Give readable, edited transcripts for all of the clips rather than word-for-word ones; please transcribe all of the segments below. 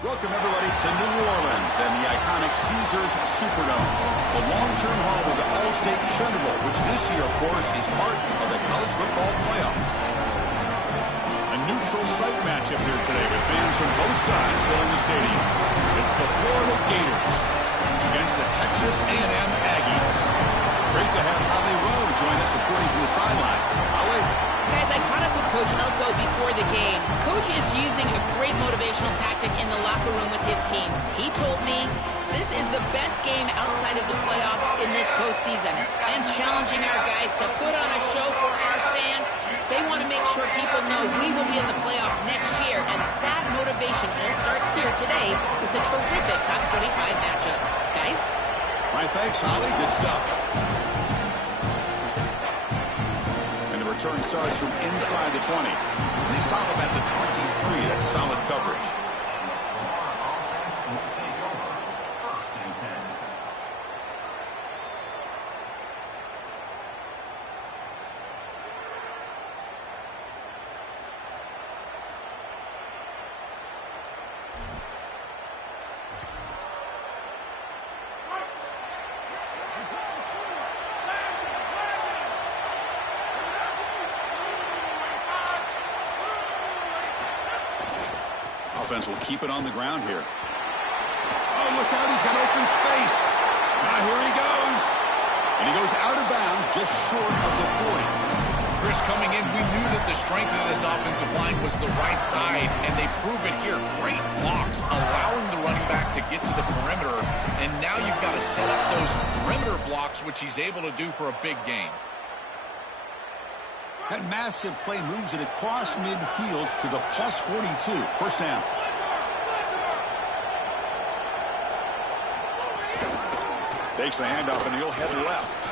Welcome, everybody, to New Orleans and the iconic Caesars Superdome, the long-term home of the All-State Sugar Bowl, which this year, of course, is part of the college football playoff. A neutral site matchup here today with fans from both sides filling the stadium. It's the Florida Gators against the Texas A&M Aggies. Great to have Holly Rowe join us reporting from the sidelines. Holly? Guys, I caught up with Coach Elko before the game. Coach is using a great motivational tactic in the locker room with his team. He told me this is the best game outside of the playoffs in this postseason. And challenging our guys to put on a show for our fans. They want to make sure people know we will be in the playoff next year. And that motivation all starts here today with a terrific top 25 matchup. Guys? My thanks, Holly. Good stuff. Return starts from inside the 20. And they stop him at the 23. That's solid coverage. Offense will keep it on the ground here. Oh, look out. He's got open space. Now here he goes. And he goes out of bounds just short of the 40. Chris, coming in, we knew that the strength of this offensive line was the right side, and they prove it here. Great blocks, allowing the running back to get to the perimeter, and now you've got to set up those perimeter blocks, which he's able to do for a big gain. That massive play moves it across midfield to the plus 42. First down. Takes the handoff, and he'll head left.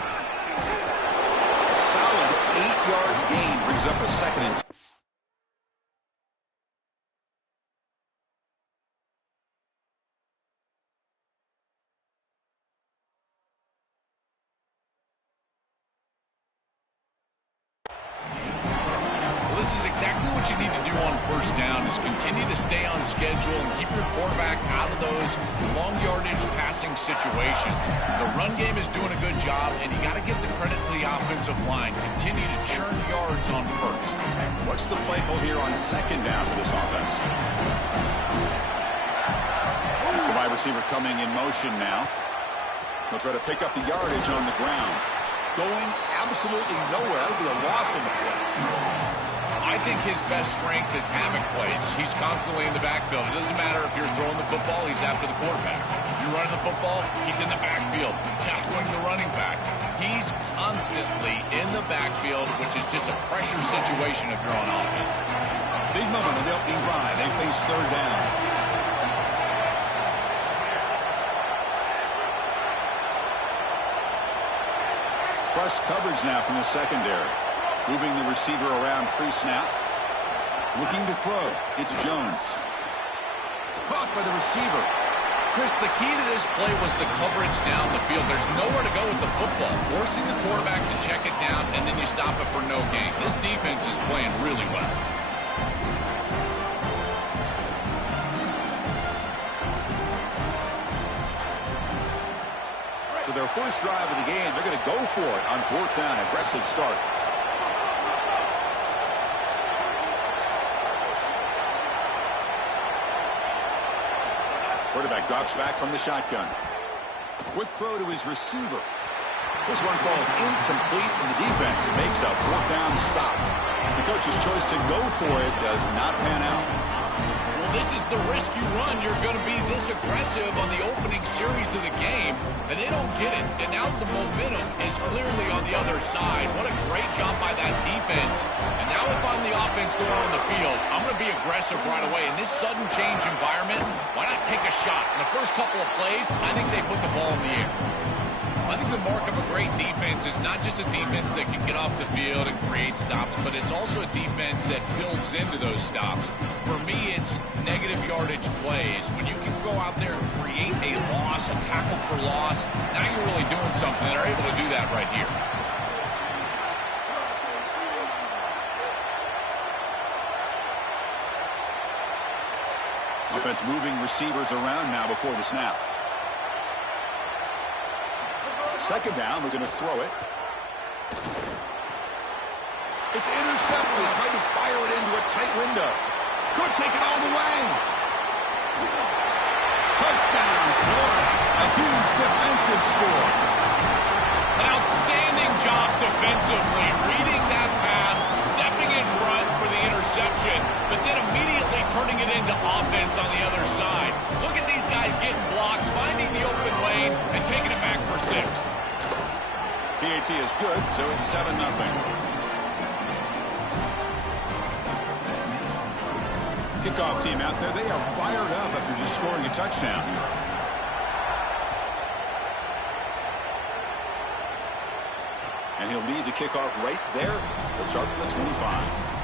A solid 8-yard gain brings up a second and 2. This is exactly what you need to do on first down, is continue to stay on schedule and keep your quarterback out of those long yardage passing situations. The run game is doing a good job, and you got to give the credit to the offensive line. Continue to churn yards on first. What's the play call here on second down for this offense? It's the wide receiver coming in motion now. He'll try to pick up the yardage on the ground. Going absolutely nowhere. That'll be a loss in the play. I think his best strength is havoc plays. He's constantly in the backfield. It doesn't matter if you're throwing the football, he's after the quarterback. You're running the football, he's in the backfield, tackling the running back. He's constantly in the backfield, which is just a pressure situation if you're on offense. Big moment in the opening drive. They face third down. Press coverage now from the secondary. Moving the receiver around pre-snap. Looking to throw. It's Jones. Caught by the receiver. Chris, the key to this play was the coverage down the field. There's nowhere to go with the football. Forcing the quarterback to check it down, and then you stop it for no gain. This defense is playing really well. So their first drive of the game, they're going to go for it on 4th down. Aggressive start. Quarterback drops back from the shotgun. Quick throw to his receiver. This one falls incomplete, and the defense makes a 4th down stop. The coach's choice to go for it does not pan out. Well, this is the risk you run. You're going to be this aggressive on the opening series of the game, and they don't get it. And now the momentum is clearly on the other side. What a great job by that defense. And now if I'm the offense going on the field, I'm going to be aggressive right away. In this sudden change environment, why not take a shot? In the first couple of plays, I think they put the ball in the air. I think the mark of a great defense is not just a defense that can get off the field and create stops, but it's also a defense that builds into those stops. For me, it's negative yardage plays. When you can go out there and create a loss, a tackle for loss, now you're really doing something. They're able to do that right here. Offense moving receivers around now before the snap. Second down, we're going to throw it. It's intercepted. Tried to fire it into a tight window. Could take it all the way. Touchdown, Florida. A huge defensive score. An outstanding job defensively, reading that pass, stepping in front for the interception, but then immediately turning it into offense on the other side. Look at these guys getting blocks, finding the open lane, and taking it back for 6. PAT is good, so it's 7-0. Kickoff team out there, they are fired up after just scoring a touchdown. And he'll lead the kickoff right there. He'll start from the 25.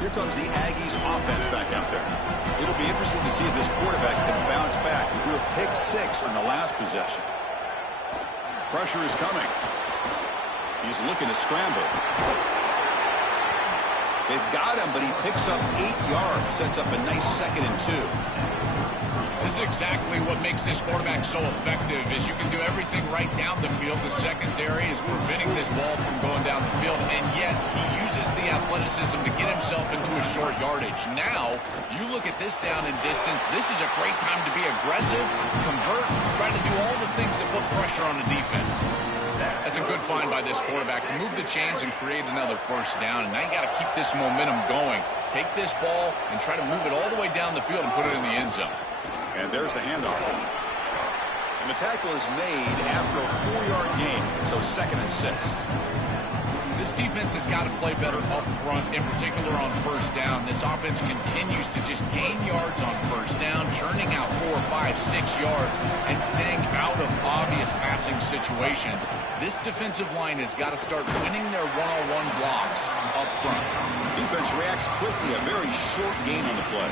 Here comes the Aggies offense back out there. It'll be interesting to see if this quarterback can bounce back. He threw a pick 6 on the last possession. Pressure is coming. He's looking to scramble. They've got him, but he picks up 8 yards, sets up a nice 2nd and 2. This is exactly what makes this quarterback so effective, is you can do everything right down the field. The secondary is preventing this ball from going down the field, and yet he uses the athleticism to get himself into a short yardage. Now, you look at this down and distance, this is a great time to be aggressive, convert, try to do all the things that put pressure on the defense. That's a good find by this quarterback to move the chains and create another 1st down, and now you got to keep this momentum going. Take this ball and try to move it all the way down the field and put it in the end zone. And there's the handoff. And the tackle is made after a 4-yard gain, so 2nd and 6. This defense has got to play better up front, in particular on 1st down. This offense continues to just gain yards on 1st down, churning out 4, 5, 6 yards, and staying out of obvious passing situations. This defensive line has got to start winning their one-on-one blocks up front. Defense reacts quickly, a very short gain on the play.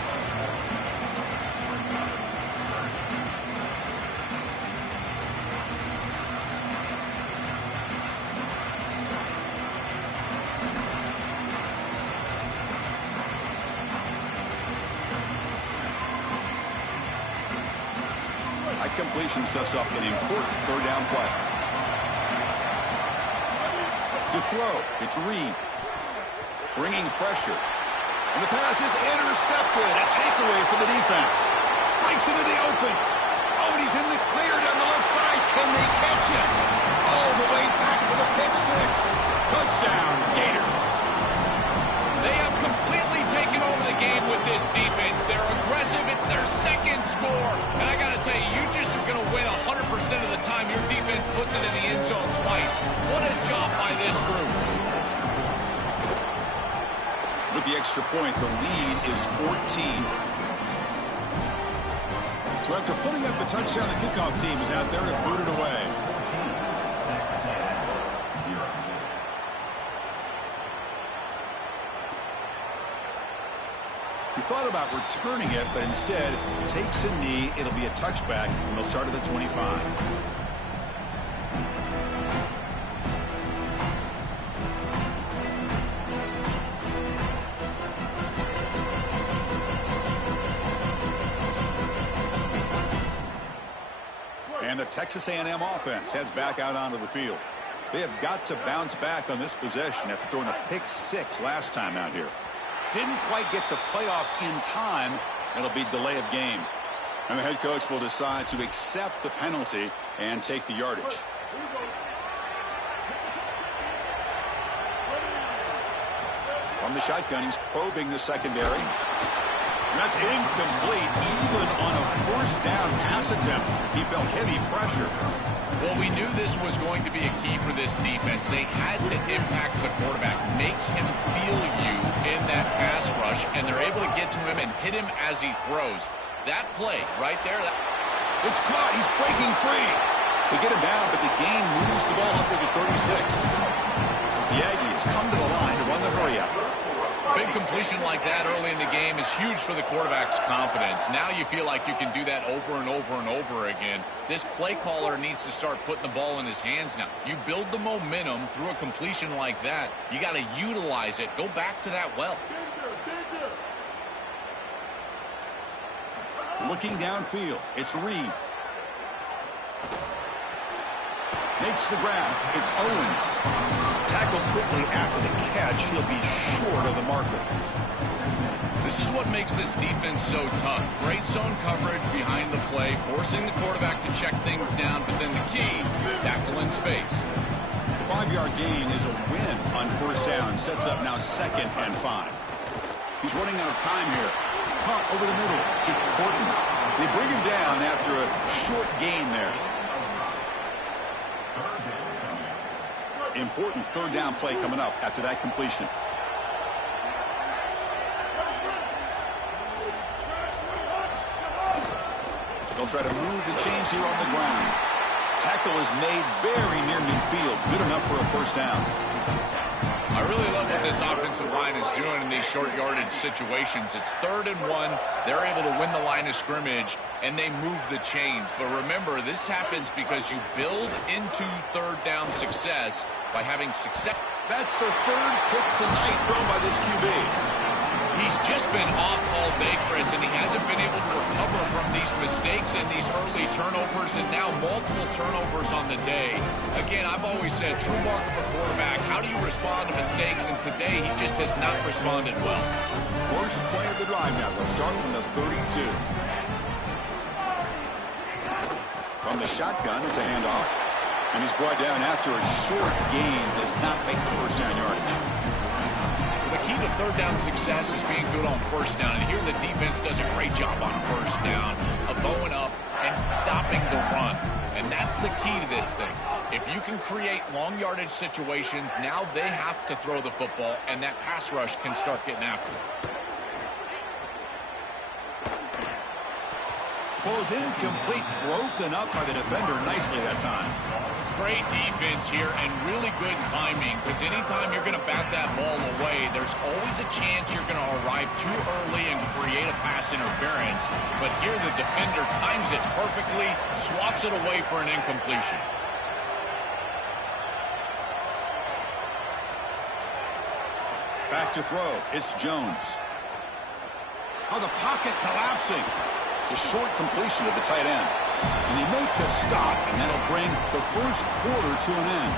Completion sets up an important 3rd down play. To throw, it's Reed. Bringing pressure. And the pass is intercepted. A takeaway for the defense. Breaks into the open. Oh, and he's in the clear down the left side. Can they catch him? All the way back for the pick 6. Touchdown, Gators. They have completely taken over the game with this defense. They're aggressive. It's their 2nd score. And I got to tell you, you just are going to win 100% of the time your defense puts it in the end zone twice. What a job by this group. With the extra point, the lead is 14. So after putting up a touchdown, the kickoff team is out there to boot it away. thought about returning it, but instead takes a knee. It'll be a touchback, and they'll start at the 25. And the Texas A&M offense heads back out onto the field. They have got to bounce back on this possession after throwing a pick-6 last time out here. Didn't quite get the playoff in time. It'll be delay of game. And the head coach will decide to accept the penalty and take the yardage. From the shotgun, he's probing the secondary. That's incomplete. Even on a first down pass attempt, he felt heavy pressure. Well, we knew this was going to be a key for this defense. They had to impact the quarterback, make him feel you in that pass rush, and they're able to get to him and hit him as he throws. That play right there. It's caught. He's breaking free. They get him down, but the gain moves the ball up to the 36. The Aggies come to the line to run the hurry up. Big completion like that early in the game is huge for the quarterback's confidence. Now you feel like you can do that over and over and over again. This play caller needs to start putting the ball in his hands now. You build the momentum through a completion like that. You got to utilize it. Go back to that well. Looking downfield, it's Reed. Makes the grab. It's Owens. Tackled quickly after the catch. He'll be short of the marker. This is what makes this defense so tough. Great zone coverage behind the play, forcing the quarterback to check things down, but then the key, tackle in space. 5-yard gain is a win on first down. Sets up now 2nd and 5. He's running out of time here. Punt over the middle. It's Horton. They bring him down after a short gain there. Important third down play coming up after that completion. They'll try to move the chains here on the ground. Tackle is made very near midfield. Good enough for a first down. I really love what this offensive line is doing in these short yardage situations. It's 3rd and 1. They're able to win the line of scrimmage, and they move the chains. But remember, this happens because you build into third down success by having success. That's the 3rd pick tonight thrown by this QB. He's just been off all day, Chris, and he hasn't been able to recover from these mistakes and these early turnovers, and now multiple turnovers on the day. Again, I've always said, true mark of a quarterback, how do you respond to mistakes? And today, he just has not responded well. First play of the drive now. They'll start from the 32. From the shotgun, it's a handoff. And he's brought down after a short gain. Does not make the first down yardage. The key to third down success is being good on first down. And here the defense does a great job on first down of going up and stopping the run. And that's the key to this thing. If you can create long yardage situations, now they have to throw the football, and that pass rush can start getting after it. Falls incomplete, broken up by the defender nicely that time. Great defense here and really good timing, because anytime you're going to bat that ball away, there's always a chance you're going to arrive too early and create a pass interference. But here the defender times it perfectly, swats it away for an incompletion. Back to throw. It's Jones. Oh, the pocket collapsing. It's a short completion to the tight end. And they make the stop, and that'll bring the first quarter to an end.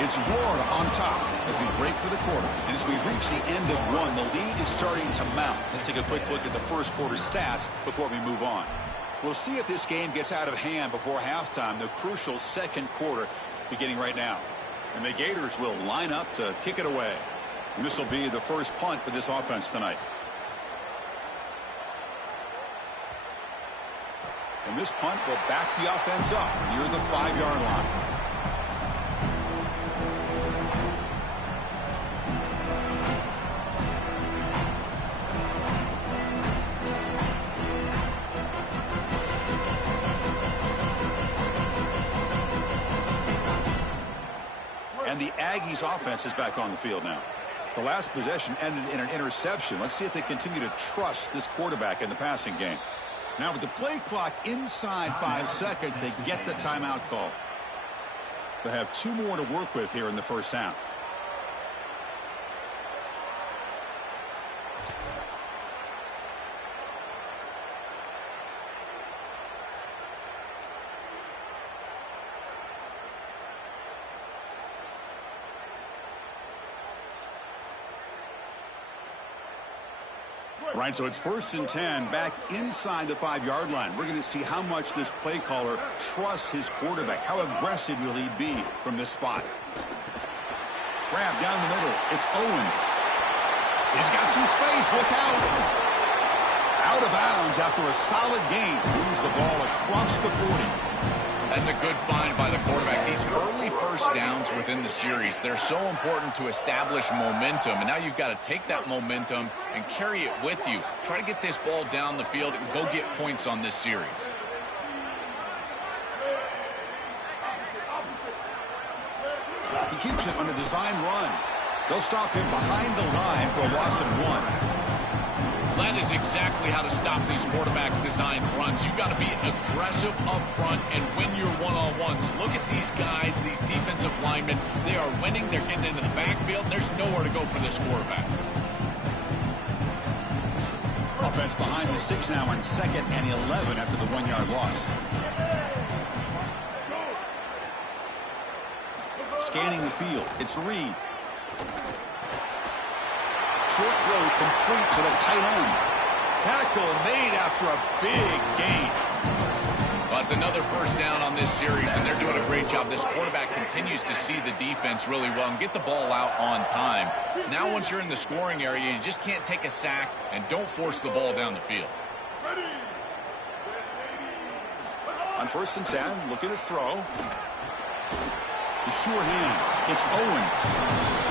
It's Florida on top as we break for the quarter. And as we reach the end of one, the lead is starting to mount. Let's take a quick look at the first quarter stats before we move on. We'll see if this game gets out of hand before halftime, the crucial second quarter beginning right now. And the Gators will line up to kick it away. And this will be the first punt for this offense tonight. And this punt will back the offense up near the 5-yard line. And the Aggies offense is back on the field now. The last possession ended in an interception. Let's see if they continue to trust this quarterback in the passing game. Now with the play clock inside 5 seconds, they get the timeout call. They have 2 more to work with here in the first half. Right, so it's 1st and 10 back inside the 5-yard line. We're going to see how much this play caller trusts his quarterback. How aggressive will he be from this spot? Grab down the middle. It's Owens. He's got some space. Look out. Out of bounds after a solid gain. Moves the ball across the 40. That's a good find by the quarterback. These early first downs within the series, they're so important to establish momentum. And now you've got to take that momentum and carry it with you. Try to get this ball down the field and go get points on this series. He keeps it on a design run. They'll stop him behind the line for a loss of 1. That is exactly how to stop these quarterback design runs. You've got to be aggressive up front and win your one-on-ones. Look at these guys, these defensive linemen. They are winning. They're getting into the backfield. There's nowhere to go for this quarterback. Offense behind the 6 now on 2nd and 11 after the 1-yard loss. Scanning the field. It's Reed. Short throw complete to the tight end. Tackle made after a big gain. Well, it's another first down on this series, and they're doing a great job. This quarterback continues to see the defense really well and get the ball out on time. Now once you're in the scoring area, you just can't take a sack and don't force the ball down the field. On 1st and 10, looking to throw. The sure hands. It's Owens.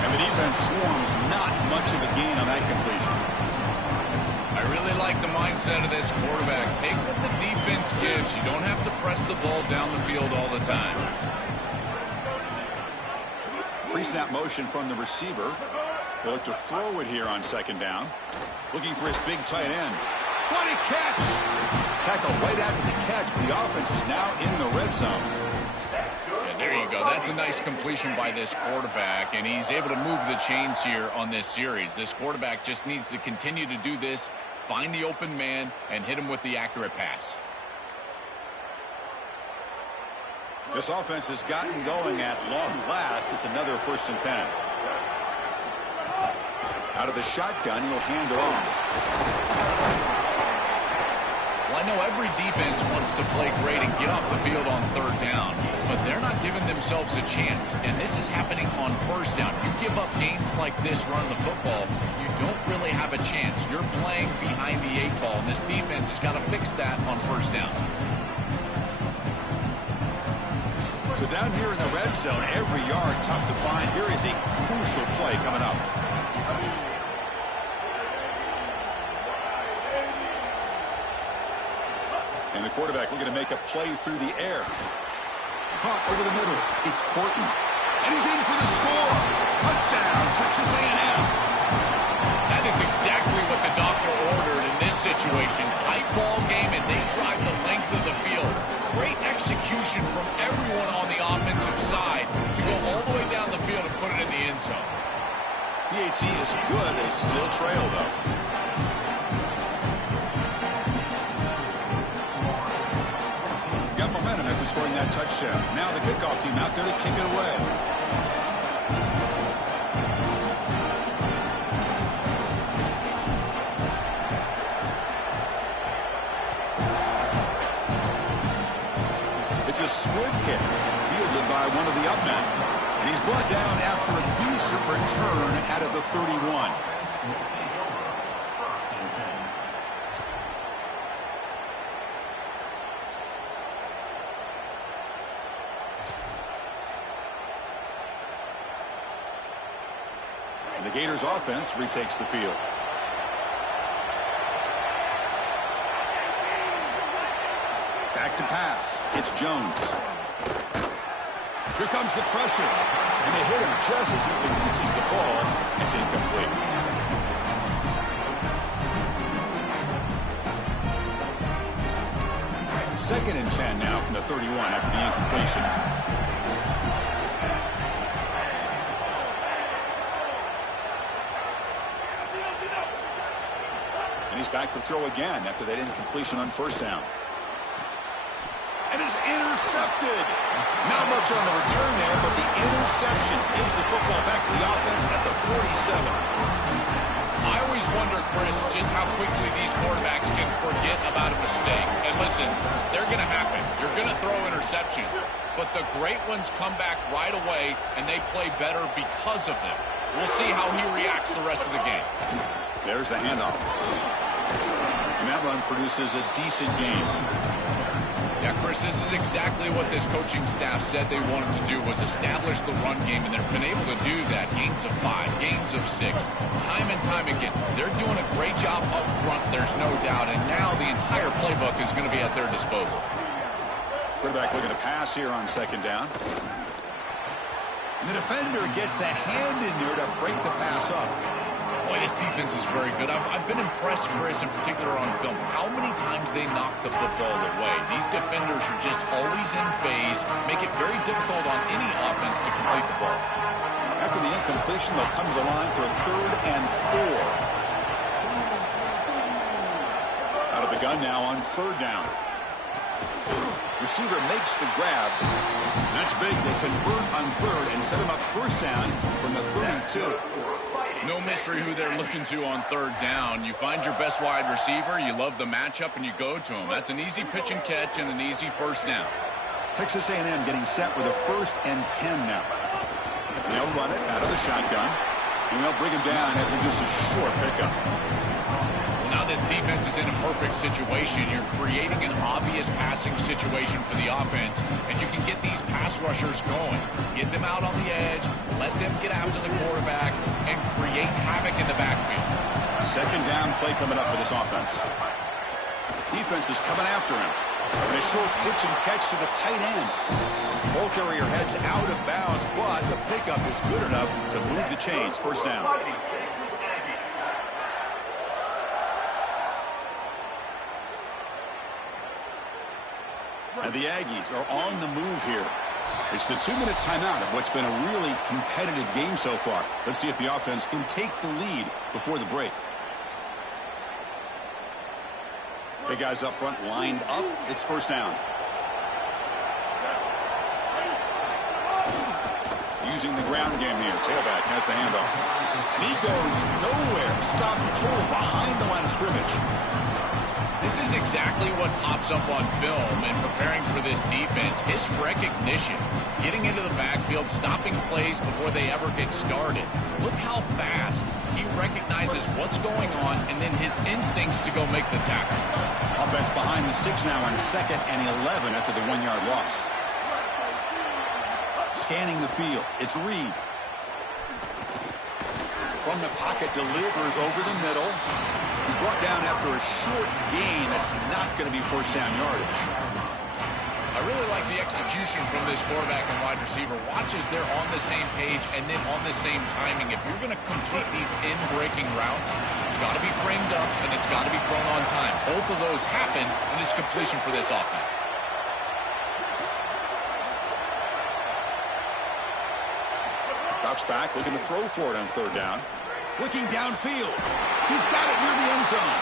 And the defense swarms not much of a gain on that completion. I really like the mindset of this quarterback. Take what the defense gives. You don't have to press the ball down the field all the time. Pre-snap motion from the receiver. He'll look to throw it here on 2nd down. Looking for his big tight end. What a catch! Tackle right after the catch, but the offense is now in the red zone. There you go. That's a nice completion by this quarterback, and he's able to move the chains here on this series. This quarterback just needs to continue to do this, find the open man, and hit him with the accurate pass. This offense has gotten going at long last. It's another 1st and 10. Out of the shotgun, he'll hand it off. Well, I know every defense wants to play great and get off the field on 3rd down, but they're not giving themselves a chance, and this is happening on 1st down. You give up gains like this running the football, you don't really have a chance. You're playing behind the 8 ball, and this defense has got to fix that on 1st down. So down here in the red zone, every yard tough to find. Here is a crucial play coming up. And the quarterback looking to make a play through the air. Caught over the middle. It's Horton. And he's in for the score. Touchdown, Texas A&M. That is exactly what the doctor ordered in this situation. Tight ball game, and they drive the length of the field. Great execution from everyone on the offensive side to go all the way down the field and put it in the end zone. PHC is good. They still trail, though. Scoring that touchdown. Now the kickoff team out there to kick it away. It's a squib kick fielded by one of the up men. And he's brought down after a decent return out of the 31. The Gators offense retakes the field. Back to pass. It's Jones. Here comes the pressure. And they hit him just as he releases the ball. It's incomplete. Second and 10 now from the 31 after the incompletion. And he's back to throw again after that incompletion on first down. And is intercepted. Not much on the return there, but the interception gives the football back to the offense at the 47. I always wonder, Chris, just how quickly these quarterbacks can forget about a mistake. And listen, they're going to happen. You're going to throw interceptions. But the great ones come back right away, and they play better because of them. We'll see how he reacts the rest of the game. There's the handoff. And that run produces a decent game. Yeah, Chris, this is exactly what this coaching staff said they wanted to do, was establish the run game, and they've been able to do that. Gains of 5, gains of 6, time and time again. They're doing a great job up front, there's no doubt, and now the entire playbook is going to be at their disposal. Quarterback looking to pass here on second down. And the defender gets a hand in there to break the pass up. Boy, this defense is very good. I've been impressed, Chris, in particular on film, how many times they knock the football away. These defenders are just always in phase, make it very difficult on any offense to complete the ball. After the incompletion, they'll come to the line for a 3rd and 4. Out of the gun now on 3rd down. Receiver makes the grab. That's big. They convert on 3rd and set him up first down from the 32. No mystery who they're looking to on 3rd down. You find your best wide receiver, you love the matchup, and you go to him. That's an easy pitch and catch and an easy first down. Texas A&M getting set with a 1st and 10 now. They'll run it out of the shotgun, and they'll bring him down after just a short pickup. Well, now this defense is in a perfect situation. You're creating an obvious passing situation for the offense, and you can get these pass rushers going. Get them out on the edge, let them get after the quarterback, and create havoc in the backfield. Second down play coming up for this offense. Defense is coming after him. And a short pitch and catch to the tight end. Ball carrier heads out of bounds, but the pickup is good enough to move the chains. First down. And the Aggies are on the move here. It's the 2-minute timeout of what's been a really competitive game so far. Let's see if the offense can take the lead before the break. The guys up front lined up. It's first down. Using the ground game here. Tailback has the handoff. And he goes nowhere. Stop cold behind the line of scrimmage. This is exactly what pops up on film in preparing for this defense. His recognition, getting into the backfield, stopping plays before they ever get started. Look how fast he recognizes what's going on, and then his instincts to go make the tackle. Offense behind the 6 now on 2nd and 11 after the 1-yard loss. Scanning the field. It's Reed. From the pocket, delivers over the middle. He's brought down after a short gain. That's not going to be first down yardage. I really like the execution from this quarterback and wide receiver. Watch as they're on the same page and then on the same timing. If you're going to complete these in-breaking routes, it's got to be framed up and it's got to be thrown on time. Both of those happen, and it's completion for this offense. Drops back, looking to throw for it on 3rd down. Looking downfield. He's got it near the end zone.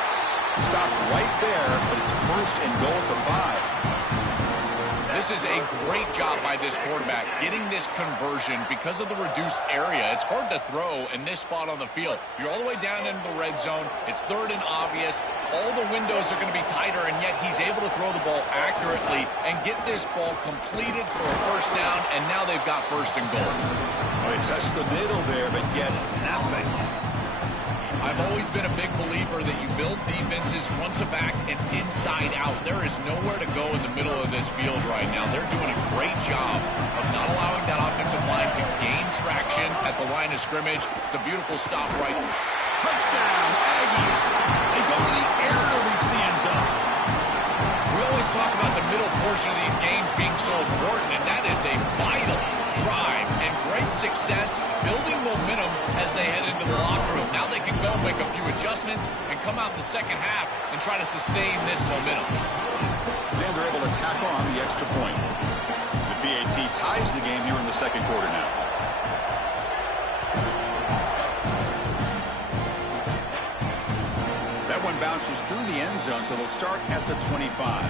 Stopped right there, but it's first and goal at the 5. This is a great job by this quarterback getting this conversion because of the reduced area. It's hard to throw in this spot on the field. You're all the way down into the red zone. It's 3rd and obvious. All the windows are going to be tighter, and yet he's able to throw the ball accurately and get this ball completed for a first down, and now they've got first and goal. Well, they test the middle there, but get nothing. I've always been a big believer that you build defenses front to back and inside out. There is nowhere to go in the middle of this field right now. They're doing a great job of not allowing that offensive line to gain traction at the line of scrimmage. It's a beautiful stop right. Touchdown, Aggies. They go to the air to reach the end zone. We always talk about the middle portion of these games being so important, and that is a vital drive and great success building momentum as they head into the locker room. Now they can go make a few adjustments and come out in the second half and try to sustain this momentum. And they're able to tack on the extra point. The PAT ties the game here in the second quarter now. That one bounces through the end zone, so they'll start at the 25.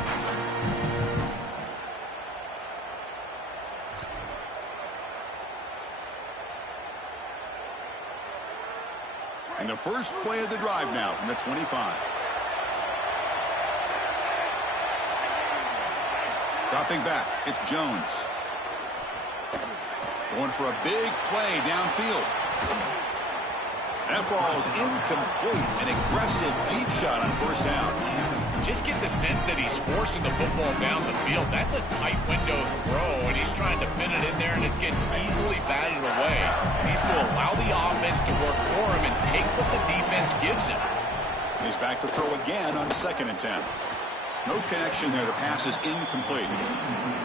And the first play of the drive now from the 25. Dropping back, it's Jones. Going for a big play downfield. That ball is incomplete. An aggressive deep shot on first down. Just get the sense that he's forcing the football down the field. That's a tight window throw, and he's trying to fit it in there, and it gets easily batted away. He needs to allow the offense to work for him and take what the defense gives him. He's back to throw again on 2nd and 10. No connection there. The pass is incomplete.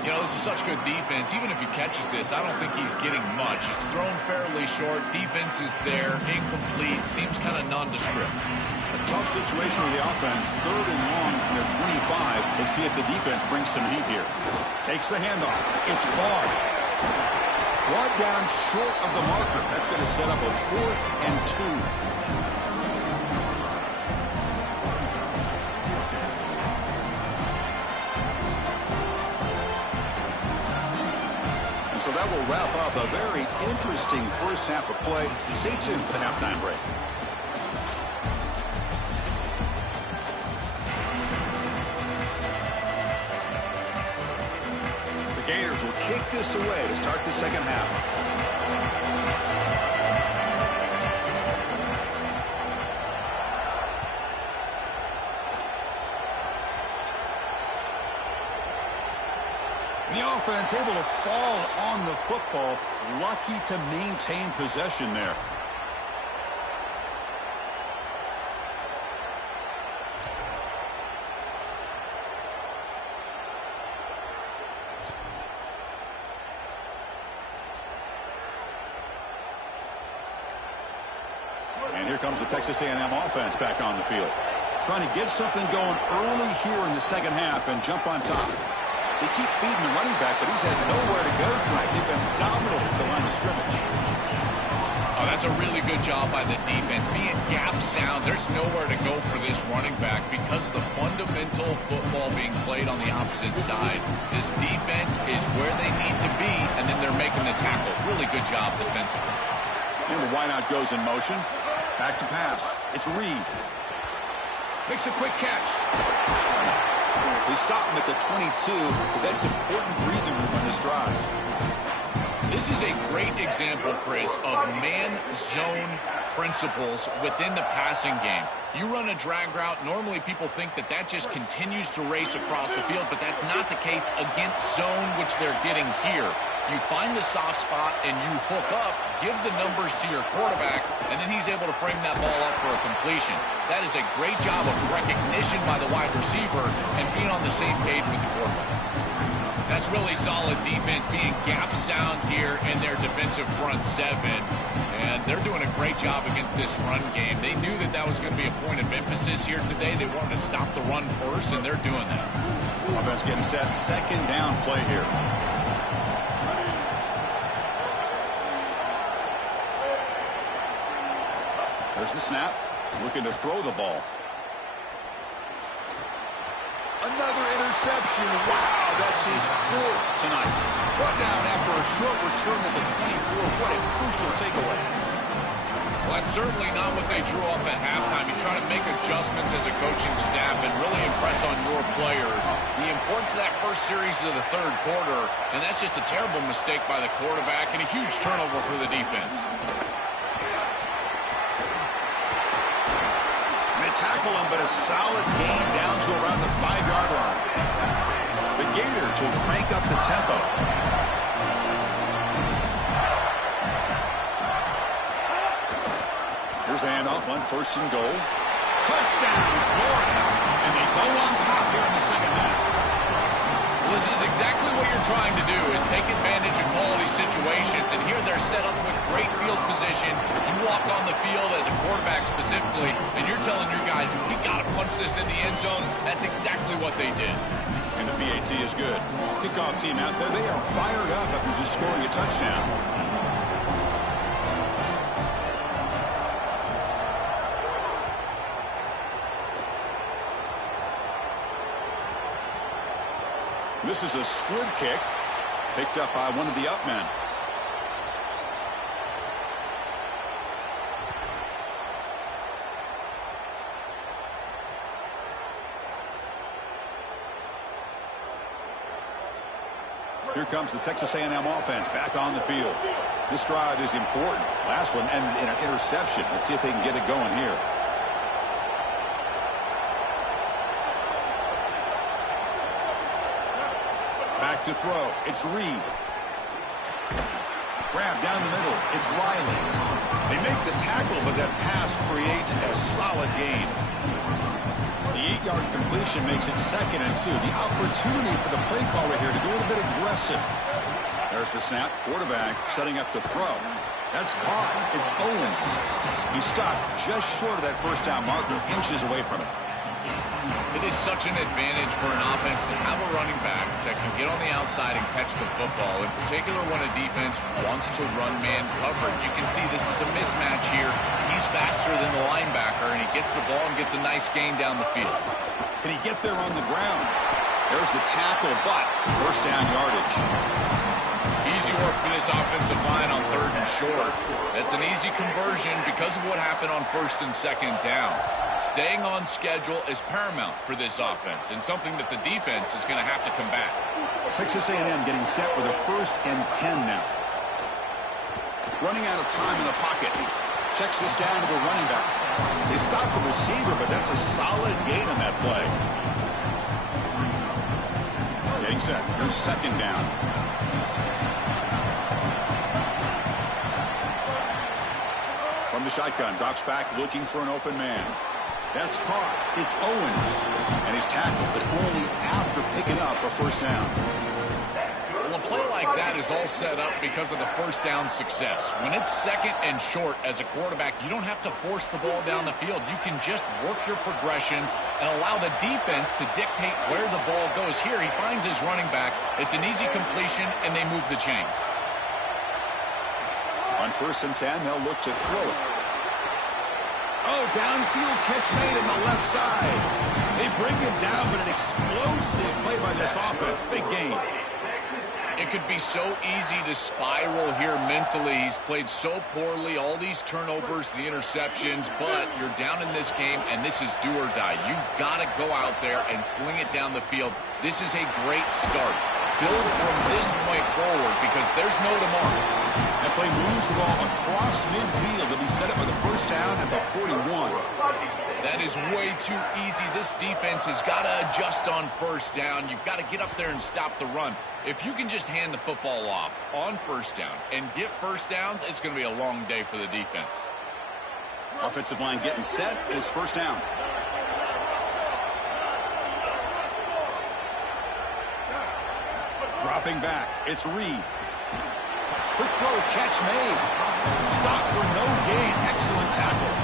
You know, this is such good defense. Even if he catches this, I don't think he's getting much. It's thrown fairly short. Defense is there. Incomplete. Seems kind of nondescript. A tough situation with the offense. 3rd and long from their 25. Let's see if the defense brings some heat here. Takes the handoff. It's Barr. Brought down short of the marker. That's going to set up a 4th and 2. So that will wrap up a very interesting first half of play. Stay tuned for the halftime break. The Gators will kick this away to start the second half. The offense able to fall on the football. Lucky to maintain possession there. And here comes the Texas A&M offense back on the field. Trying to get something going early here in the second half and jump on top. They keep feeding the running back, but he's had nowhere to go tonight. They've been dominant at the line of scrimmage. Oh, that's a really good job by the defense. Being gap sound, there's nowhere to go for this running back because of the fundamental football being played on the opposite side. This defense is where they need to be, and then they're making the tackle. Really good job defensively. And the wideout goes in motion. Back to pass. It's Reed. Makes a quick catch. They stop him at the 22, but that's important breathing room on this drive. This is a great example, Chris, of man-zone principles within the passing game. You run a drag route, normally people think that that just continues to race across the field, but that's not the case against zone, which they're getting here. You find the soft spot and you hook up, give the numbers to your quarterback, and then he's able to frame that ball up for a completion. That is a great job of recognition by the wide receiver and being on the same page with the quarterback. That's really solid defense, being gap sound here in their defensive front seven. And they're doing a great job against this run game. They knew that that was going to be a point of emphasis here today. They wanted to stop the run first, and they're doing that. Offense getting set. Second down play here. There's the snap. Looking to throw the ball. Another interception. Wow, that's his 4th tonight. Brought down after a short return at the 24. What a crucial takeaway. Well, that's certainly not what they drew up at halftime. You try to make adjustments as a coaching staff and really impress on your players. The importance of that first series of the third quarter, and that's just a terrible mistake by the quarterback and a huge turnover for the defense. Tackle him, but a solid gain down to around the 5-yard line. The Gators will crank up the tempo. Here's the handoff on 1st and goal. Touchdown, Florida. And they go on top here in the second half. Well, this is exactly what you're trying to do is take advantage of quality situations, and here they're set up with great field position. You walk on the field as a quarterback specifically, and you're telling your guys, we got to punch this in the end zone. That's exactly what they did. And the PAT is good. Kickoff team out there, they are fired up after just scoring a touchdown. This is a squib kick, picked up by one of the up men. Here comes the Texas A&M offense back on the field. This drive is important. Last one ended in an interception. Let's see if they can get it going here. Back to throw. It's Reed. Grab down the middle. It's Riley. They make the tackle, but that pass creates a solid gain. The 8-yard completion makes it 2nd and 2. The opportunity for the play caller here to go a little bit aggressive. There's the snap. Quarterback setting up to throw. That's caught. It's Owens. He stopped just short of that first down marker, inches away from it. It is such an advantage for an offense to have a running back that can get on the outside and catch the football, in particular when a defense wants to run man coverage. You can see this is a mismatch here. He's faster than the linebacker, and he gets the ball and gets a nice gain down the field. Can he get there on the ground? There's the tackle, but first down yardage. Easy work for this offensive line on 3rd and short. That's an easy conversion because of what happened on 1st and 2nd down. Staying on schedule is paramount for this offense and something that the defense is going to have to combat. Texas A&M getting set with a 1st and 10 now. Running out of time in the pocket. Checks this down to the running back. They stop the receiver, but that's a solid gain on that play. Getting set. Here's 2nd down. From the shotgun, drops back looking for an open man. That's caught. It's Owens. And he's tackled, but only after picking up a first down. Well, a play like that is all set up because of the first down success. When it's 2nd and short as a quarterback, you don't have to force the ball down the field. You can just work your progressions and allow the defense to dictate where the ball goes. Here, he finds his running back. It's an easy completion, and they move the chains. On 1st and 10, they'll look to throw it. Oh, downfield catch made on the left side. They bring him down, but an explosive play by this offense. Big gain. It could be so easy to spiral here mentally. He's played so poorly, all these turnovers, the interceptions, but you're down in this game, and this is do or die. You've got to go out there and sling it down the field. This is a great start. Build from this point forward because there's no tomorrow. That play moves the ball across midfield. They'll be set up with a first down at the 41. That is way too easy. This defense has got to adjust on first down. You've got to get up there and stop the run. If you can just hand the football off on first down and get first downs, it's going to be a long day for the defense. Offensive line getting set. It's first down. Dropping back. It's Reed. Quick throw, catch made. Stop for no gain. Excellent tackle.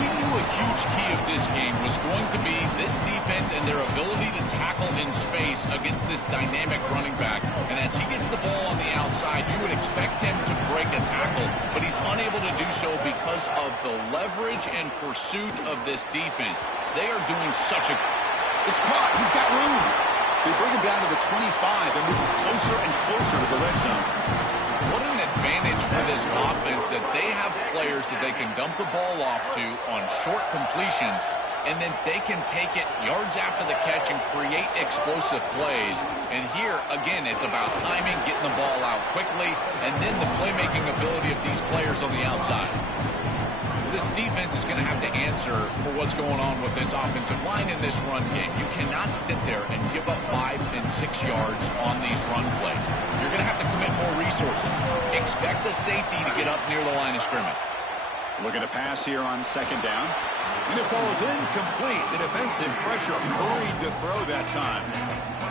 We knew a huge key of this game was going to be this defense and their ability to tackle in space against this dynamic running back. And as he gets the ball on the outside, you would expect him to break a tackle, but he's unable to do so because of the leverage and pursuit of this defense. They are doing such a... It's caught. He's got room. They bring him down to the 25 and move him closer and closer to the red zone. What an advantage for this offense that they have players that they can dump the ball off to on short completions, and then they can take it yards after the catch and create explosive plays. And here, again, it's about timing, getting the ball out quickly, and then the playmaking ability of these players on the outside. This defense is going to have to answer for what's going on with this offensive line in this run game. You cannot sit there and give up 5 and 6 yards on these run plays. You're going to have to commit more resources. Expect the safety to get up near the line of scrimmage. Looking to pass here on 2nd down. And it falls incomplete. The defensive pressure hurried to throw that time.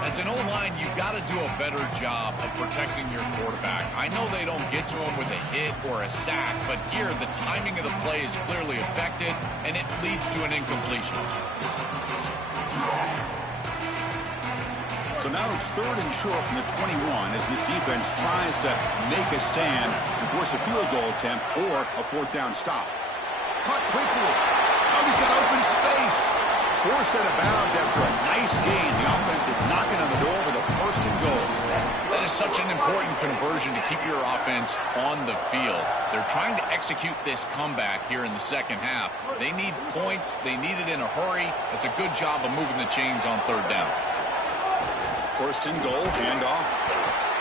As an O-line, you've got to do a better job of protecting your quarterback. I know they don't get to him with a hit or a sack, but here the timing of the play is clearly affected, and it leads to an incompletion. So now it's 3rd and short from the 21 as this defense tries to make a stand and force a field goal attempt or a 4th down stop. Caught quickly. Oh, he's got open space. Forced out of bounds after a nice gain. The offense is knocking on the door with a 1st and goal. That is such an important conversion to keep your offense on the field. They're trying to execute this comeback here in the second half. They need points. They need it in a hurry. It's a good job of moving the chains on 3rd down. 1st and goal, handoff.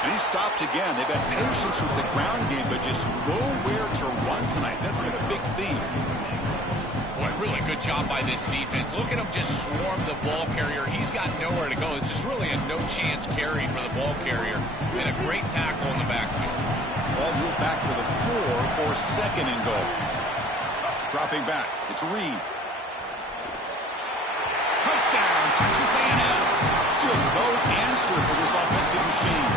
And he's stopped again. They've had patience with the ground game, but just nowhere to run tonight. That's been a big theme. Boy, really good job by this defense. Look at him just swarm the ball carrier. He's got nowhere to go. It's just really a no-chance carry for the ball carrier. And a great tackle in the backfield. Ball moved back to the 4 for 2nd and goal. Dropping back. It's Reed. Touchdown, Texas A&M. Still no answer for this offensive machine.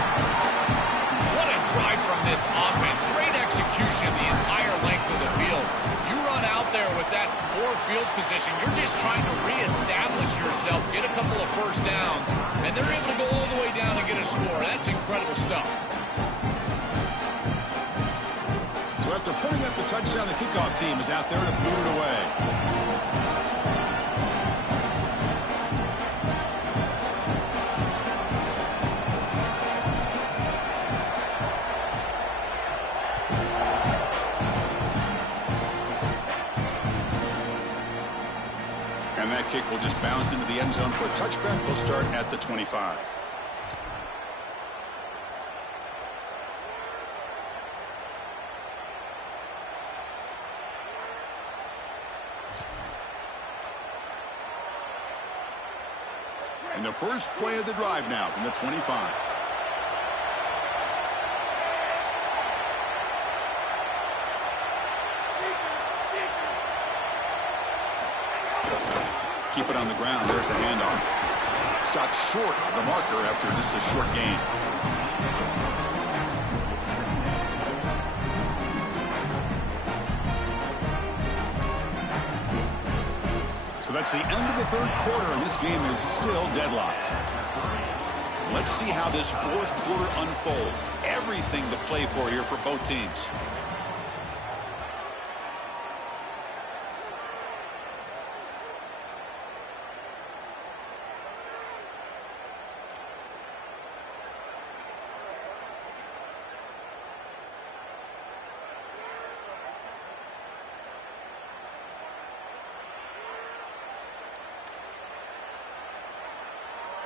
What a drive from this offense. Great execution the entire length of the field. You run out there with that poor field position. You're just trying to reestablish yourself, get a couple of 1st downs, and they're able to go all the way down and get a score. That's incredible stuff. So after putting up the touchdown, the kickoff team is out there to boot it away. And that kick will just bounce into the end zone for a touchback. They'll start at the 25. And the first play of the drive now from the 25. Keep it on the ground. There's the handoff. Stopped short of the marker after just a short gain. So that's the end of the 3rd quarter, and this game is still deadlocked. Let's see how this 4th quarter unfolds. Everything to play for here for both teams.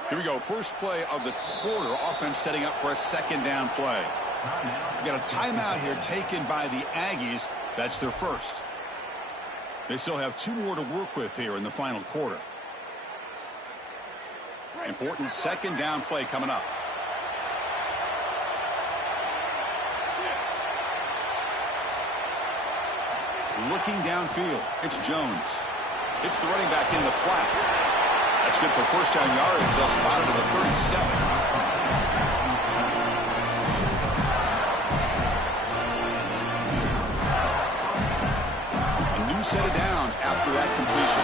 Here we go. First play of the quarter. Offense setting up for a 2nd down play. We got a timeout here taken by the Aggies. That's their first. They still have 2 more to work with here in the final quarter. Important 2nd down play coming up. Looking downfield. It's Jones. It's the running back in the flat. That's good for 1st down yardage. They'll spot it at the 37. A new set of downs after that completion.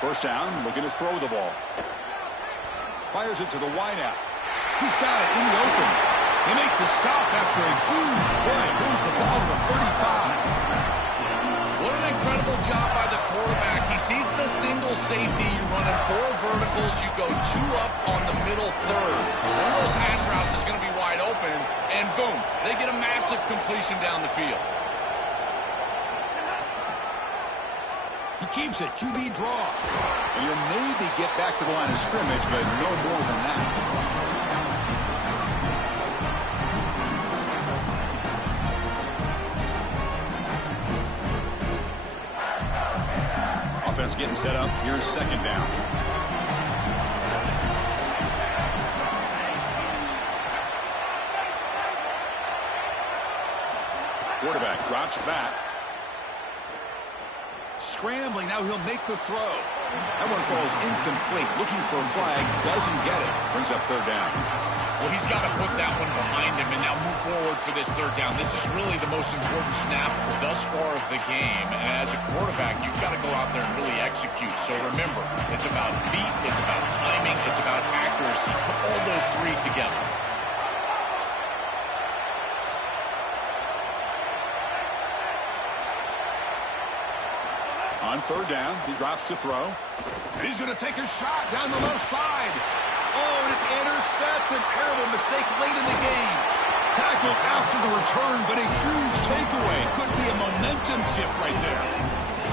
First down, looking to throw the ball. Fires it to the wideout. He's got it in the open. They make the stop after a huge play. Moves the ball to the 35. What an incredible job by the quarterback. He sees the single safety. You're running 4 verticals. You go 2 up on the middle 3rd. One of those hash routes is going to be wide open. And boom, they get a massive completion down the field. He keeps it. QB draw. And you'll maybe get back to the line of scrimmage, but no more than that. Offense getting set up. Here's 2nd down. Quarterback drops back. Scrambling, now he'll make the throw. That one falls incomplete. Looking for a flag, doesn't get it. Brings up third down. Well, he's got to put that one behind him and now move forward for this third down. This is really the most important snap thus far of the game. And as a quarterback, you've got to go out there and really execute. So remember, it's about feet, it's about timing, it's about accuracy. Put all those three together. On third down, he drops to throw. And he's going to take a shot down the left side. Oh, and it's intercepted. Terrible mistake late in the game. Tackled after the return, but a huge takeaway. Could be a momentum shift right there.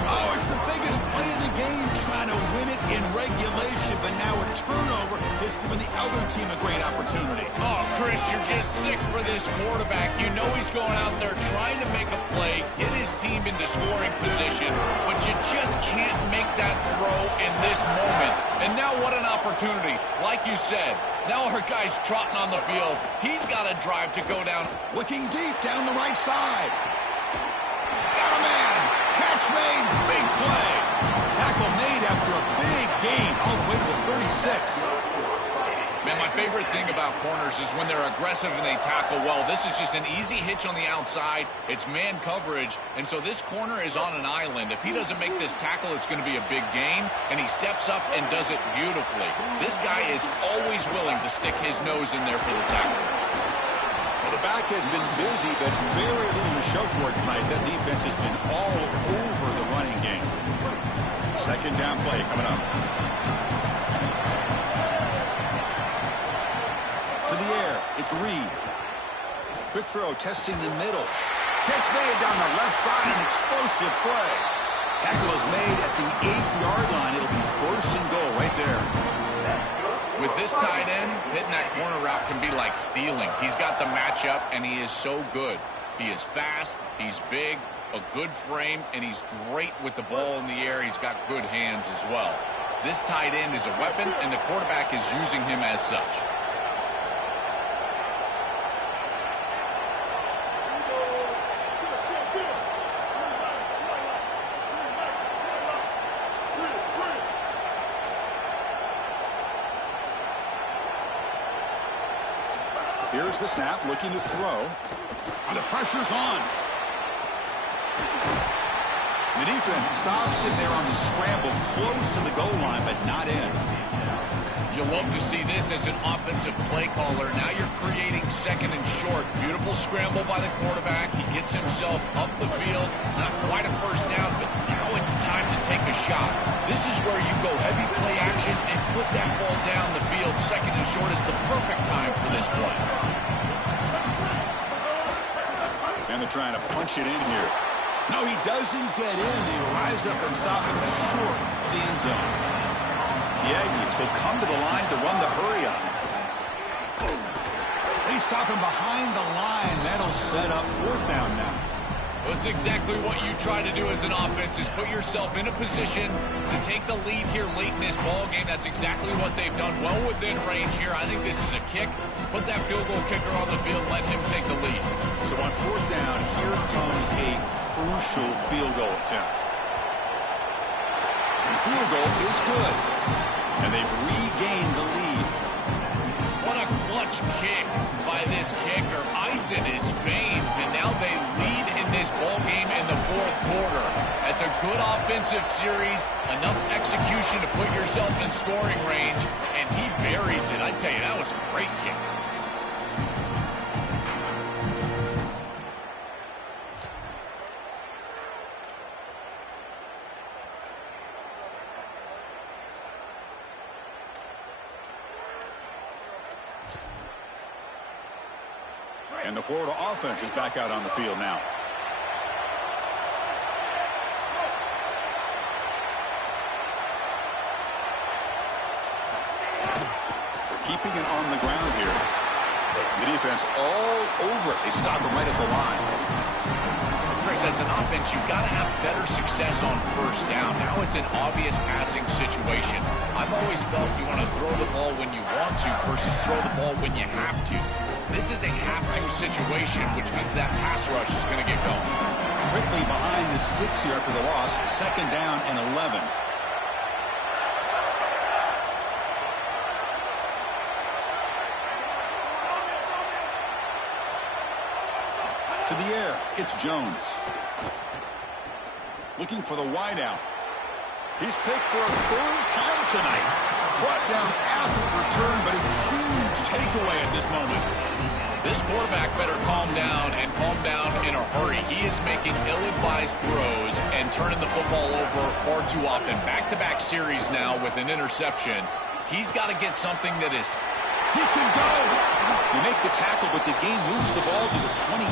Oh, it's the biggest play of the game, trying to win it in regulation, but now a turnover is giving the other team a great opportunity. Oh, Chris, you're just sick for this quarterback. You know he's going out there trying to make a play, get his team into scoring position, but you just can't make that throw in this moment. And now what an opportunity. Like you said, now our guy's trotting on the field. He's got a drive to go down. Looking deep down the right side. Got a man. Catch made. Big play. Tackle made after a big gain all the way to the 36. Man, my favorite thing about corners is when they're aggressive and they tackle well. This is just an easy hitch on the outside. It's man coverage, and so this corner is on an island. If he doesn't make this tackle, it's going to be a big gain, and he steps up and does it beautifully. This guy is always willing to stick his nose in there for the tackle. Well, the back has been busy, but very little to show for it tonight. That defense has been all over the running game. Second down play coming up. To the air, it's Reed. Quick throw, testing the middle. Catch made down the left side, an explosive play. Tackle is made at the 8-yard line. It'll be first and goal right there. With this tight end, hitting that corner route can be like stealing. He's got the matchup, and he is so good. He is fast, he's big, a good frame, and he's great with the ball in the air. He's got good hands as well. This tight end is a weapon, and the quarterback is using him as such. Here's the snap, looking to throw. And the pressure's on. The defense stops him there on the scramble, close to the goal line, but not in. You'll love to see this as an offensive play caller. Now you're creating second and short. Beautiful scramble by the quarterback. He gets himself up the field. Not quite a first down, but now it's time to take a shot. This is where you go heavy play action and put that ball down the field. Second and short is the perfect time for this play. And they're trying to punch it in here. No, he doesn't get in. They rise up and stop him short of the end zone. The Aggies will come to the line to run the hurry-up. They stop him behind the line. That'll set up fourth down now. That's exactly what you try to do as an offense, is put yourself in a position to take the lead here late in this ball game. That's exactly what they've done, well within range here. I think this is a kick. Put that field goal kicker on the field, let him take the lead. So on fourth down, here comes a crucial field goal attempt. The field goal is good, and they've regained the lead. What a clutch kick by this kicker. Ice in his veins, and now they lead in this ball game in the fourth quarter. That's a good offensive series, enough execution to put yourself in scoring range, and he buries it. I tell you, that was a great kick. And the Florida offense is back out on the field now. Keeping it on the ground here. The defense all over it. They stop him right at the line. Chris, as an offense, you've got to have better success on first down. Now it's an obvious passing situation. I've always felt you want to throw the ball when you want to versus throw the ball when you have to. This is a have-to situation, which means that pass rush is going to get going. quickly behind the sticks here after the loss. 2nd down and 11. To the air, it's Jones. Looking for the wideout. He's picked for a 3rd time tonight. Brought down after the return, but a huge takeaway at this moment. This quarterback better calm down and calm down in a hurry. He is making ill-advised throws and turning the football over far too often. Back-to-back series now with an interception. He's got to get something that is... He can go! They make the tackle, but the game moves the ball to the 28.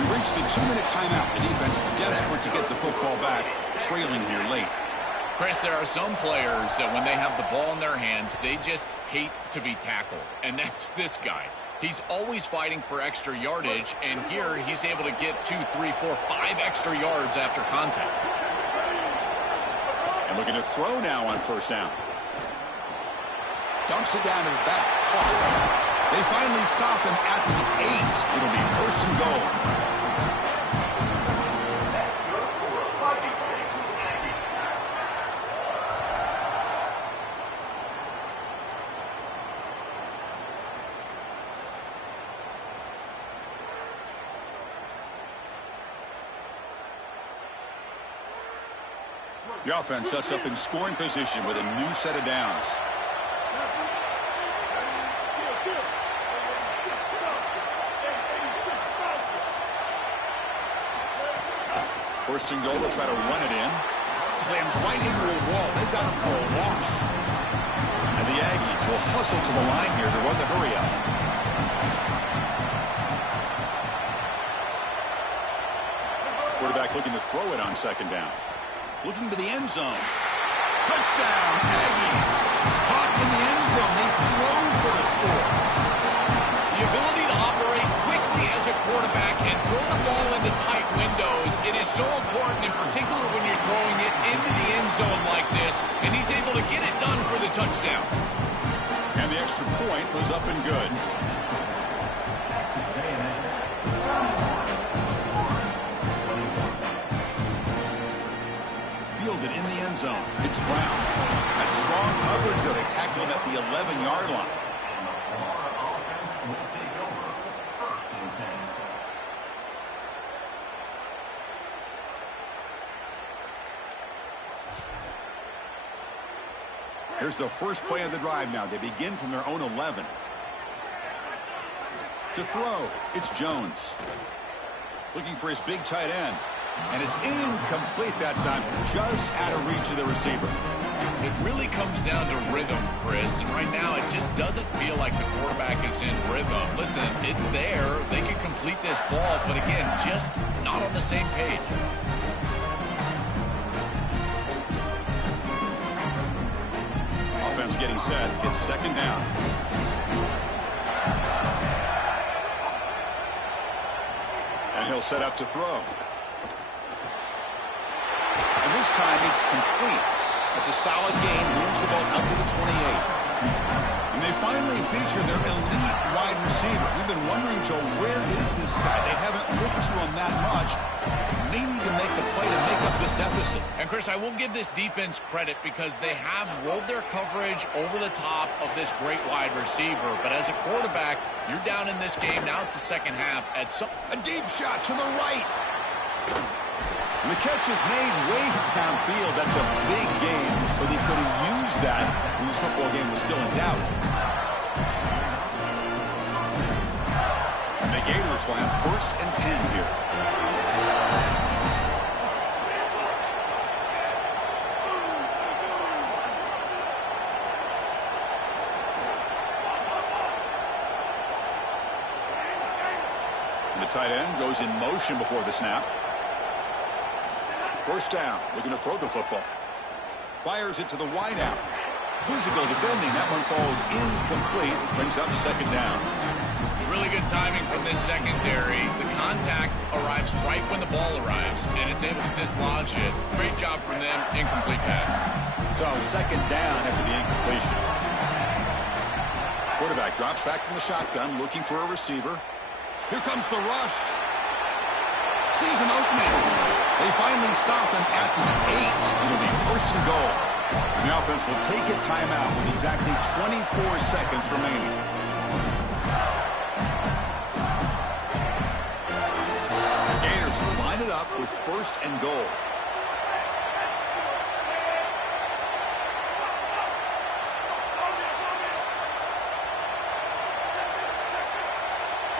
We reach the 2-minute timeout. The defense desperate to get the football back, trailing here late. Chris, there are some players that when they have the ball in their hands, they just hate to be tackled. And that's this guy. He's always fighting for extra yardage, and here he's able to get 2, 3, 4, 5 extra yards after contact. And looking to throw now on 1st down. Dumps it down to the back. They finally stop him at the 8. It'll be 1st and goal. The offense sets up in scoring position with a new set of downs. First and goal, they'll try to run it in. Slams right into a wall. They've got him for a loss. And the Aggies will hustle to the line here to run the hurry up. Quarterback looking to throw it on 2nd down. Looking to the end zone. Touchdown, Aggies. Caught in the end zone. They throw for the score. The ability to operate quickly as a quarterback and throw the ball into tight windows, it is so important, in particular when you're throwing it into the end zone like this, and he's able to get it done for the touchdown. And the extra point was up and good. Fielded in the end zone. It's Brown. That strong coverage, though. They tackle him at the 11-yard line. Here's the first play of the drive now. They begin from their own 11. To throw, it's Jones. Looking for his big tight end. And it's incomplete that time. Just out of reach of the receiver. It really comes down to rhythm, Chris. And right now, it just doesn't feel like the quarterback is in rhythm. Listen, it's there. They can complete this ball. But again, just not on the same page. Offense getting set. It's 2nd down. And he'll set up to throw. And this time it's complete. It's a solid gain. Moves the ball up to the 28. And they finally feature their elite wide receiver. We've been wondering, Joe, where is this guy? They haven't looked to him that much. Maybe to make the play to make up this deficit. And, Chris, I will give this defense credit because they have rolled their coverage over the top of this great wide receiver. But as a quarterback, you're down in this game. Now it's the 2nd half. A deep shot to the right. And the catch is made way downfield. That's a big game, but they could have used that when this football game was still in doubt. And the Gators will have 1st and 10 here. And the tight end goes in motion before the snap. 1st down, looking to throw the football. Fires it to the wideout. Physical defending. That one falls incomplete. Brings up 2nd down. Really good timing from this secondary. The contact arrives right when the ball arrives, and it's able to dislodge it. Great job from them. Incomplete pass. So 2nd down after the incompletion. Quarterback drops back from the shotgun, looking for a receiver. Here comes the rush. sees an opening. They finally stop him at the 8. It'll be first and goal. And the offense will take a timeout with exactly 24 seconds remaining. The Gators will line it up with first and goal.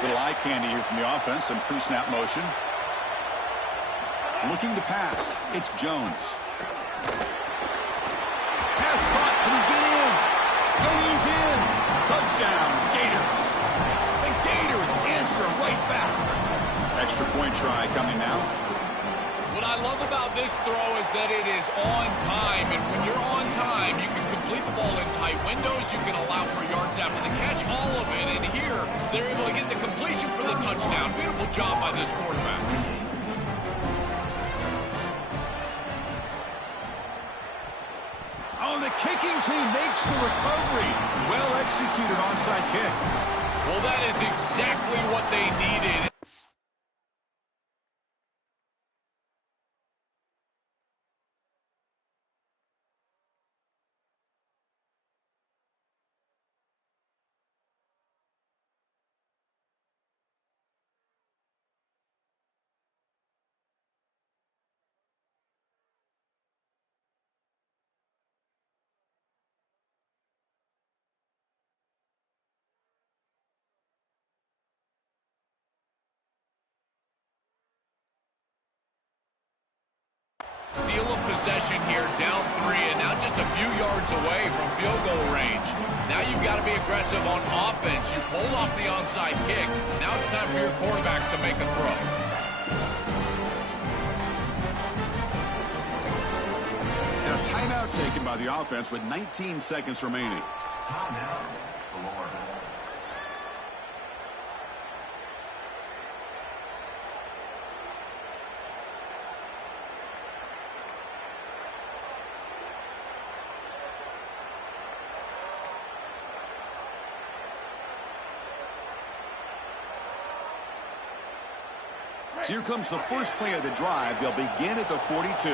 Little eye candy here from the offense, some pre-snap motion. Looking to pass, it's Jones. Pass caught, can he get in? And he's in! Touchdown, Gators. The Gators answer right back. Extra point try coming now. What I love about this throw is that it is on time, and when you're on time, you can complete the ball in tight windows, you can allow for yards after the catch, all of it, and here, they're able to get the completion for the touchdown. Beautiful job by this quarterback. Oh, the kicking team makes the recovery. Well executed onside kick. Well, that is exactly what they needed. Steal of possession here, down 3, and now just a few yards away from field goal range. Now you've got to be aggressive on offense. You pulled off the onside kick. Now it's time for your quarterback to make a throw. And a timeout taken by the offense with 19 seconds remaining. Timeout. So here comes the first play of the drive. They'll begin at the 42.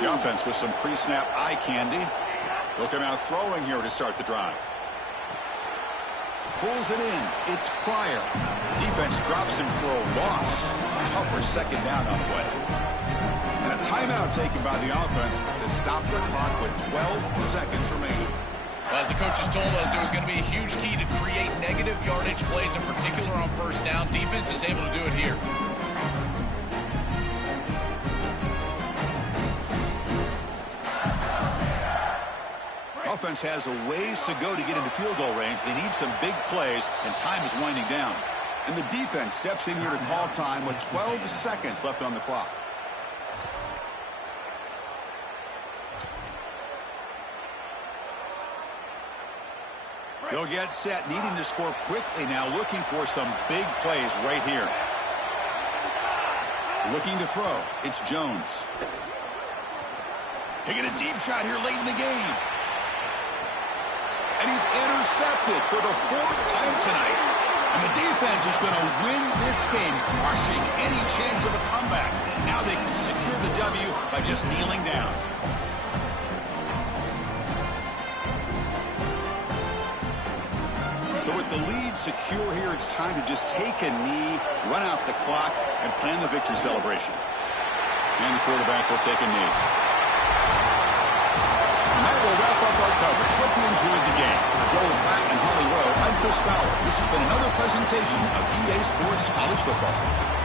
The offense with some pre-snap eye candy. They'll come out throwing here to start the drive. Pulls it in. It's Pryor. Defense drops him for a loss. Tougher second down on the way. And a timeout taken by the offense to stop the clock with 12 seconds remaining. Well, as the coaches told us, it was going to be a huge key to create negative yardage plays, in particular on first down. Defense is able to do it here. Offense has a ways to go to get into field goal range. They need some big plays, and time is winding down. And the defense steps in here to call time with 12 seconds left on the clock. They'll get set, needing to score quickly now, looking for some big plays right here. Looking to throw, it's Jones. Taking a deep shot here late in the game. And he's intercepted for the 4th time tonight. And the defense is going to win this game, crushing any chance of a comeback. Now they can secure the W by just kneeling down. So with the lead secure here, it's time to just take a knee, run out the clock, and plan the victory celebration. And the quarterback will take a knee. And that will wrap up our coverage. Hope you enjoyed the game. For Joel Pratt and Holly Rowe, I'm Chris Fowler. This has been another presentation of EA Sports College Football.